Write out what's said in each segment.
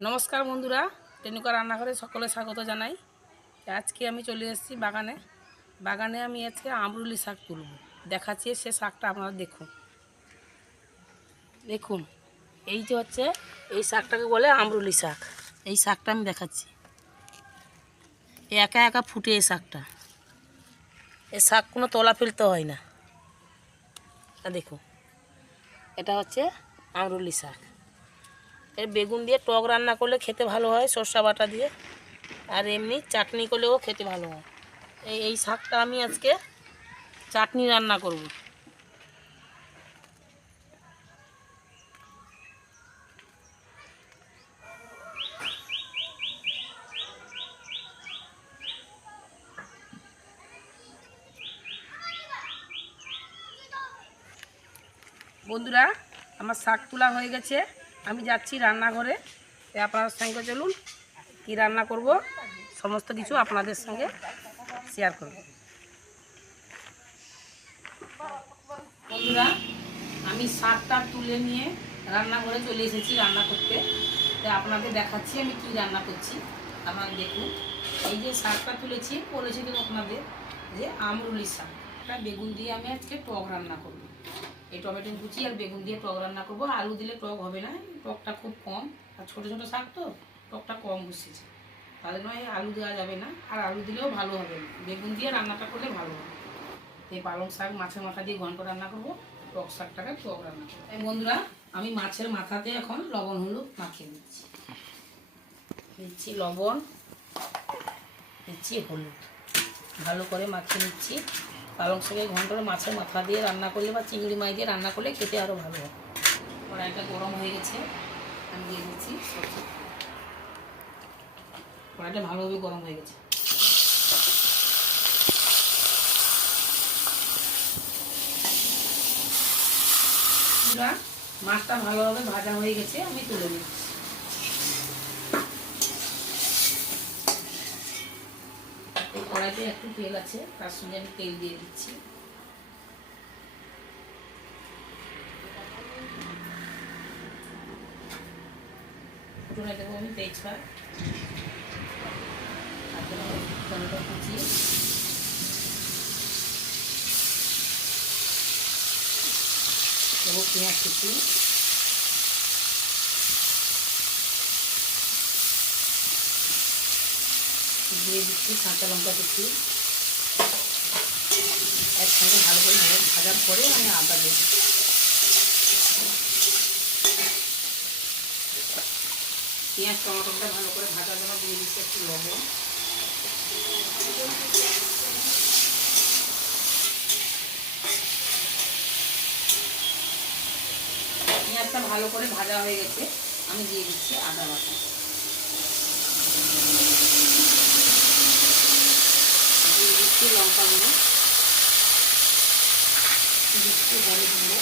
নমস্কার বন্ধুরা, টেনুকা রান্নাঘরে সকলে স্বাগত জানাই। আজকে আমি চলে এসেছি বাগানে আমি আজকে আমরুলি শাক তুলব। দেখাচ্ছি সে শাকটা আপনারা দেখুন। দেখুন, এই যে হচ্ছে এই শাকটাকে বলে আমরুলি শাক। এই শাকটা আমি দেখাচ্ছি, একা একা ফুটে এই শাকটা। এই শাক কোনো তোলা ফেলতে হয় না। দেখুন, এটা হচ্ছে আমরুলি শাক। এর বেগুন দিয়ে টক রান্না করলে খেতে ভালো হয়, সরষা বাটা দিয়ে, আর এমনি চাটনি করলেও খেতে ভালো হয়। এই শাকটা আমি আজকে চাটনি রান্না করব। বন্ধুরা, আমার শাক তোলা হয়ে গেছে, আমি যাচ্ছি রান্নাঘরে। আপনার সঙ্গে চলুন, কি রান্না করব সমস্ত কিছু আপনাদের সঙ্গে শেয়ার করব। বন্ধুরা, আমি শাকটা তুলে নিয়ে রান্নাঘরে চলে এসেছি রান্না করতে। তাই আপনাদের দেখাচ্ছি আমি কি রান্না করছি, আপনারা দেখুন। এই যে শাকটা তুলেছি, বলেছিলাম আপনাদের যে আমরুলি শাক, এটা বেগুন দিয়ে আমি আজকে টক রান্না করব। এই টমেটো কুচি আর বেগুন দিয়ে টক রান্না করব। আলু দিলে টক হবে না, টকটা খুব কম, আর ছোটো ছোটো শাক তো টকটা কম বসেছে, তাদের নয় আলু দেওয়া যাবে না, আর আলু দিলেও ভালো হবে না, বেগুন দিয়ে রান্নাটা করলে ভালো হবে। এই পালং শাক মাছের মাথা দিয়ে ঘন্ট রান্না করবো, টক শাকটাকে টক রান্না করবো। এই বন্ধুরা, আমি মাছের মাথাতে এখন লবণ হলুদ মাখিয়ে দিচ্ছি লবণ, দিচ্ছি হলুদ, ভালো করে মাখিয়ে নিচ্ছি। পালং শাকের ঘন্টটা মাছের মাথা দিয়ে রান্না করলে বা চিংড়ি মাছ দিয়ে রান্না করলে খেতে আরও ভালো হয়। কড়াইটা গরম হয়ে গেছে, আমি দিয়ে দিচ্ছি সরষে। কড়াইটা ভালোভাবে গরম হয়ে গেছে। মাছটা ভালোভাবে ভাজা হয়ে গেছে, আমি তুলে দিচ্ছি। কড়াইতে একটু তেল আছে, তার সঙ্গে আমি তেল দিয়ে দিচ্ছি। ফোড়নে দেবো আমি তেজপাত, টমেটো কুচি, দেবো পেঁয়াজ কুচি, দিয়ে দিচ্ছি কাঁচা লঙ্কা কুচি। একসঙ্গে ভালো করে ভাজার পরে আমি আদা দেবো। পেঁয়াজ টমেটোটা ভালো করে ভাজার জন্য দিয়ে দিচ্ছি একটু লবণ। পেঁয়াজটা ভালো করে ভাজা হয়ে গেছে, আমি দিয়ে দিচ্ছি আদা বাটা, দিয়ে দিচ্ছি লঙ্কা গুঁড়ো, দিচ্ছি হলুদ গুঁড়ো,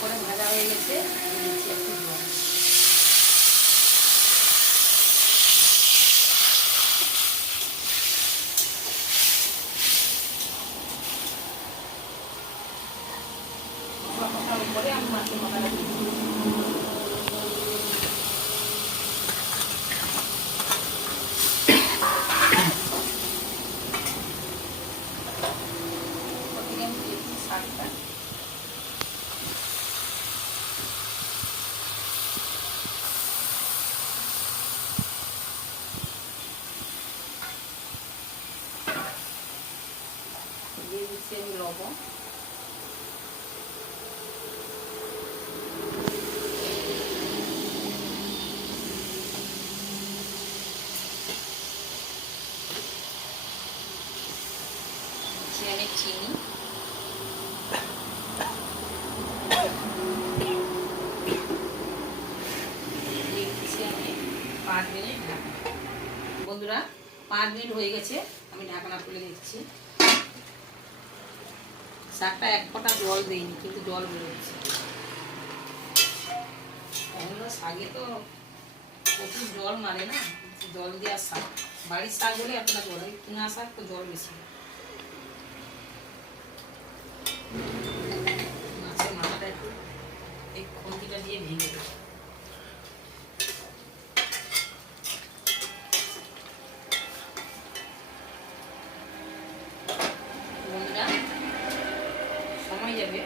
করে ভাজা হয়ে গেছে, দিচ্ছি একটু জল। করে আমি মাছের মাথাটা দিয়ে দিচ্ছি। শাকটা দিয়ে দিচ্ছি আমি লবণ, দিচ্ছি আমি চিনি, দিয়ে দিচ্ছি আমি 5 মিনিট ঢাকা। বন্ধুরা, 5 মিনিট হয়ে গেছে, আমি ঢাকনা খুলে দিচ্ছি। শাকটা এক ফোঁটা জল দিইনি, কিন্তু জল বেরোচ্ছে। শাকে তো প্রচুর জল মারে না, জল দেওয়ার শাক বাড়ির শাক বলে এতটা জল, ওই কিনা শাক তো জল বেশি। মাছের মাথাটা একটু এই খুন্তিটা দিয়ে ভেঙে দেবো। বন্ধুরা সময় যাবে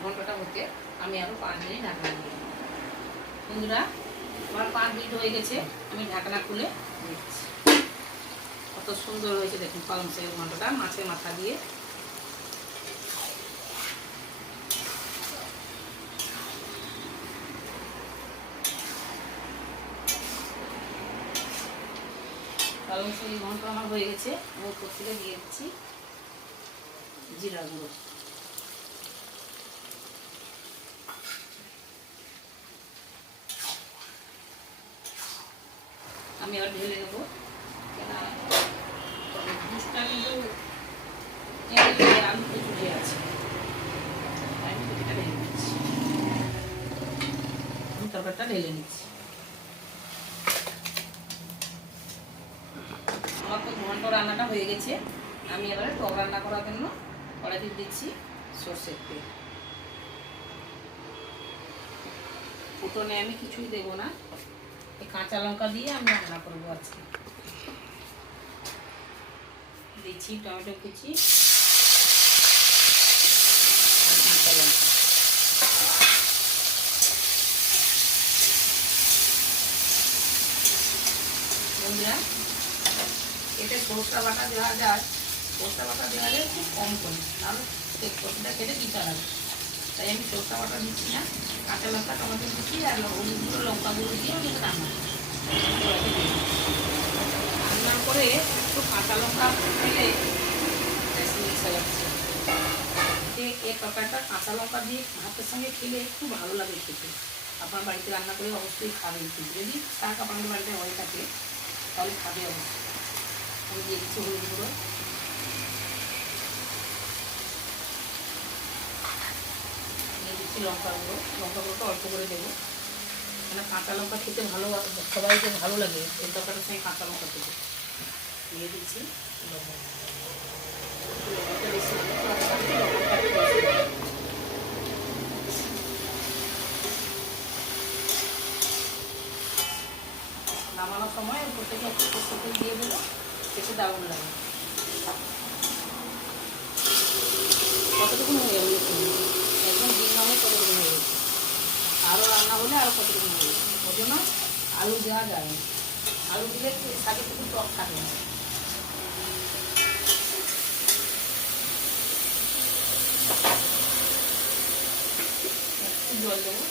ঘন্টাটা হতে, আমি আরও 5 মিনিট ঢাকনা দিয়ে দেবো। বন্ধুরা আমার 5 মিনিট হয়ে গেছে, আমি ঢাকনা খুলে দিচ্ছি। কত সুন্দর হয়েছে দেখুন পালং শাকের ঘন্টটা মাছের মাথা দিয়ে। পালং শাকের ঘন্ট আমার হয়ে গেছে, আমি উপর থেকে দিয়ে দিচ্ছি জিরা গুঁড়ো। আমি আবার ঢেলে দেবো, জুসটা কিন্তু আলু চুড়ে আছে, আমি এটা ঢেলে নিচ্ছি। আমি তরকারিটা ঢেলে নিচ্ছি। আমার তো ঘন্ট রান্নাটা হয়ে গেছে, আমি এবারে টক রান্না করার জন্য কড়াইতে দিচ্ছি সর্ষের তেল। ফুটনে আমি কিছুই দেবো না, এই কাঁচা লঙ্কা দিয়ে আমি রান্না করবো আজকে। দিচ্ছি টমেটো কুচি আর কাঁচা লঙ্কা। বন্ধুরা এতে সরষা বাটা দেওয়া যায়, সরষা বাটা দেওয়া যায় খুব কম করে, তাহলে সবজিটা খেতে দিতে হবে, তাই আমি সরষা বাটা দিচ্ছি না। কাঁচা লঙ্কা টমেটো কুচি আর হলুদ গুঁড়ো লঙ্কা গুঁড়ো দিয়ে আমি রান্না রান্নার করে একটু কাঁচা লঙ্কা দিলে মিশে যাচ্ছে। এই তরকারিটা কাঁচা লঙ্কা দিয়ে ভাতের সঙ্গে খেলে খুব ভালো লাগে খেতে। আপনার বাড়িতে রান্না করে অবশ্যই খাবেন, কিন্তু যদি শাক আপনাদের বাড়িতে হয়ে থাকে তাহলে খাবে অবশ্যই। আমি দিয়ে দিচ্ছি হলুদ গুঁড়ো, দিয়ে দিচ্ছি লঙ্কা গুঁড়ো। লঙ্কা গুঁড়োটা অল্প করে দেবো, কেন কাঁচা লঙ্কা খেতে ভালো, সবাইকে ভালো লাগে এই তরকারির সঙ্গে কাঁচা লঙ্কা খেতে। দিয়ে দিচ্ছি নামানোর সময় উপর থেকে একটু সরষের তেল দিয়ে দেবো, খেতে দারুণ লাগে। কতটুকু হয়ে যাবে একদম ডিম নামে কতটুকু হয়ে গেছে, আরও রান্না হলে আরও কতটুকু হয়ে যাবে। ওই জন্য আলু দেওয়া যায় না, আলু দিলে শাকের একটু টক থাকে না। একটু জল দেবো,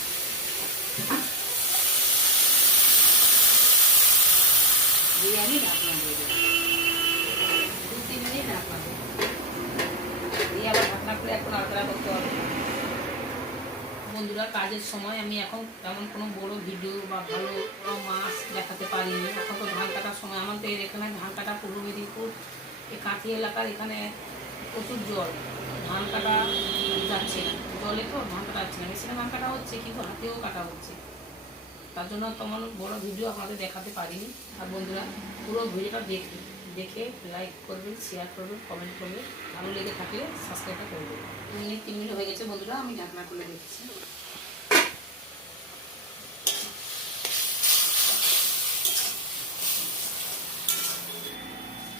দিয়ে আমি ঢাকনা দিয়ে দেবো। 2-3 মিনিট ঢাকনা দেবো, দিয়ে আবার ঢাকনা করে এখন নাড়াচাড়া করতে হবে। বন্ধুরা কাজের সময় আমি এখন তেমন কোনো বড় ভিডিও বা ভালো মাছ দেখাতে পারিনি। এখন তো ধান কাটার সময়, আমাদের এখানে ধান কাটা পূর্ব মেদিনীপুর এই কাঁথি এলাকার এখানে প্রচুর জল, ধান কাটা যাচ্ছে না, জলে তো ধান কাটা যাচ্ছে না, মেশিনে ধান কাটা হচ্ছে কিন্তু হাতেও কাটা হচ্ছে, তার জন্য তেমন বড় ভিডিও আপনাদের দেখাতে পারিনি। আর বন্ধুরা পুরো ভিডিওটা দেখে লাইক করবেন, শেয়ার করবেন, কমেন্ট করবেন, ভালো লেগে থাকলে সাবস্ক্রাইবটা করবেন। 2 মিনিট 3 মিনিট হয়ে গেছে বন্ধুরা, আমি ঢাকনা খুলে দেখছি।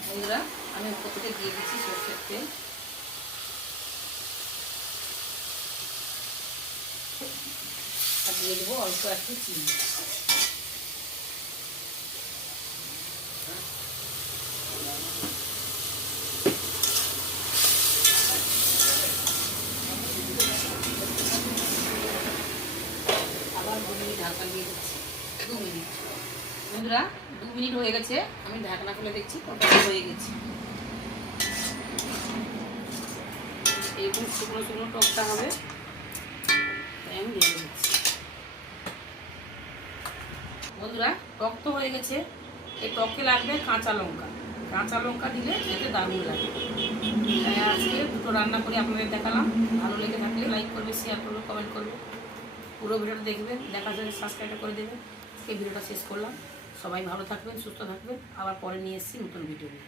বন্ধুরা আমি উপর থেকে দিয়ে দিচ্ছি সরষের তেল, আর দিয়ে দেবো অল্প একটু চিনি। আবার 2 মিনিট ঢাকা দিয়ে দিচ্ছি, 2 মিনিট। বন্ধুরা 2 মিনিট হয়ে গেছে, আমি ঢাকনা খুলে দেখছি তরকারি হয়ে গেছে। এইরকম শুকনো শুকনো টকটা হবে, তাই আমি দিয়ে দিচ্ছি। বন্ধুরা টক তো হয়ে গেছে, এই টকে লাগবে কাঁচা লঙ্কা, কাঁচা লঙ্কা দিলে খেতে দারুণ লাগে। তাই আজকে দুটো রান্না করে আপনাদের দেখালাম। ভালো লেগে থাকলে লাইক করবে, শেয়ার করবে, কমেন্ট করবে, পুরো ভিডিওটা দেখবেন, দেখার জন্য সাবস্ক্রাইব করে দেবেন। এই ভিডিওটা শেষ করলাম। সবাই ভালো থাকবেন, সুস্থ থাকবেন। আবার পরে নিয়ে এসেছি নতুন ভিডিও নিয়ে।